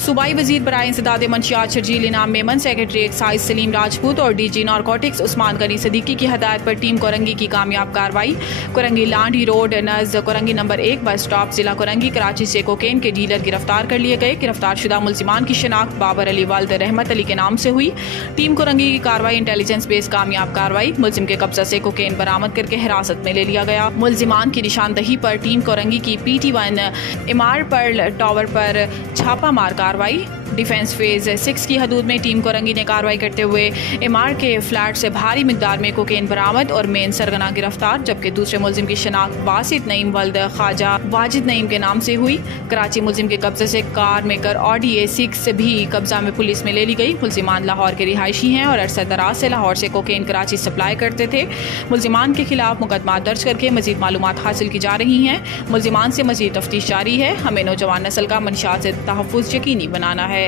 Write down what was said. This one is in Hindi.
सूबाई वजीर बराए इंसदाद मंशियात शर्जील इनाम मेमन, सेक्रेटरी एक्साइज सलीम राजपूत और डीजी नारकोटिक्स उस्मान गनी सदीकी की हदायत पर टीम कोरंगी की कामयाब कार्रवाई। कोरंगी लांडी रोड नज़ कोरंगी नंबर 1 बस स्टॉप जिला कोरंगी कराची से कोकेन के डीलर गिरफ्तार कर लिए गए। गिरफ्तार शुदा मुल्जिमान की शिनाख्त बाबर अली वाल्द रहमत अली के नाम से हुई। टीम कोरंगी की कार्रवाई इंटेलिजेंस बेस कामयाब कार्रवाई। मुल्जिम के कब्जा से कोकेन बरामद करके हिरासत में ले लिया गया। मुल्जिमान की निशानदही पर टीम कोरंगी की PT1 इमार पर्ल टावर पर छापा मार कार्रवाई। डिफेंस फेज 6 की हदूद में टीम कोरंगी ने कार्रवाई करते हुए इमार के फ्लैट से भारी मिकदार में कोकेन बरामद और मेन सरगना गिरफ्तार, जबकि दूसरे मुल्जिम की शनाख्त बासित नईम वल्द ख्वाजा वाजिद नईम के नाम से हुई। कराची मुल्जिम के कब्जे से कार मेकर ऑडी A6 भी कब्जा में पुलिस में ले ली गई। मुल्जिमान लाहौर के रिहायशी हैं और अरसा दराज से लाहौर से कोकेन कराची सप्लाई करते थे। मुल्जिमान के खिलाफ मुकदमा दर्ज करके मजीद मालूमात हासिल की जा रही हैं। मुल्जिमान से मजीद तफ्तीश जारी है। हमें नौजवान नस्ल का मंशियात से तहफ़्फ़ुज़ यकीनी बनाना है।